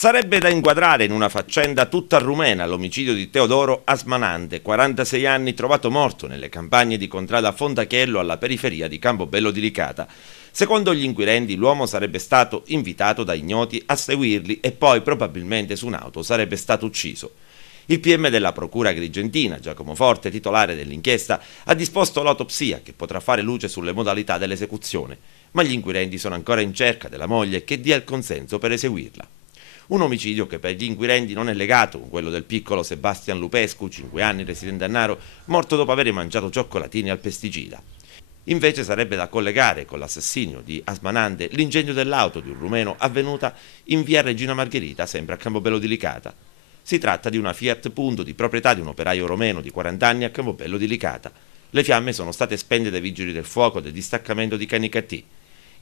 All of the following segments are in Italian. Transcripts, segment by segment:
Sarebbe da inquadrare in una faccenda tutta rumena l'omicidio di Teodoro Asmanante, 46 anni, trovato morto nelle campagne di contrada Fontachiello alla periferia di Campobello di Licata. Secondo gli inquirenti, l'uomo sarebbe stato invitato da ignoti a seguirli e poi probabilmente su un'auto sarebbe stato ucciso. Il PM della Procura Agrigentina, Giacomo Forte, titolare dell'inchiesta, ha disposto l'autopsia che potrà fare luce sulle modalità dell'esecuzione, ma gli inquirenti sono ancora in cerca della moglie che dia il consenso per eseguirla. Un omicidio che per gli inquirenti non è legato con quello del piccolo Sebastian Lupescu, 5 anni, residente a Naro, morto dopo aver mangiato cioccolatini al pesticida. Invece sarebbe da collegare con l'assassinio di Asmanante l'ingegno dell'auto di un rumeno avvenuta in via Regina Margherita, sempre a Campobello di Licata. Si tratta di una Fiat Punto di proprietà di un operaio romeno di 40 anni a Campobello di Licata. Le fiamme sono state spente dai vigili del fuoco del distaccamento di Canicattì.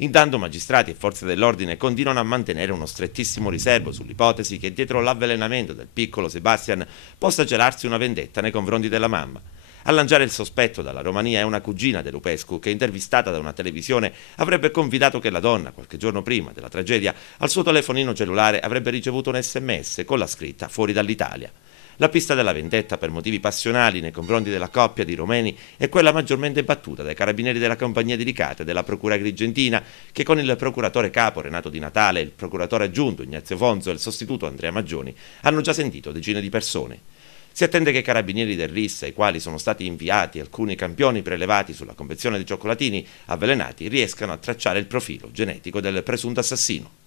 Intanto magistrati e forze dell'ordine continuano a mantenere uno strettissimo riservo sull'ipotesi che dietro l'avvelenamento del piccolo Sebastian possa celarsi una vendetta nei confronti della mamma. A lanciare il sospetto dalla Romania è una cugina di Lupescu che, intervistata da una televisione, avrebbe confidato che la donna, qualche giorno prima della tragedia, al suo telefonino cellulare avrebbe ricevuto un SMS con la scritta "fuori dall'Italia". La pista della vendetta per motivi passionali nei confronti della coppia di romeni è quella maggiormente battuta dai carabinieri della compagnia di Licata e della Procura Agrigentina, che con il procuratore capo Renato Di Natale, il procuratore aggiunto Ignazio Fonzo e il sostituto Andrea Maggioni hanno già sentito decine di persone. Si attende che i carabinieri del RIS, ai quali sono stati inviati alcuni campioni prelevati sulla confezione di cioccolatini avvelenati, riescano a tracciare il profilo genetico del presunto assassino.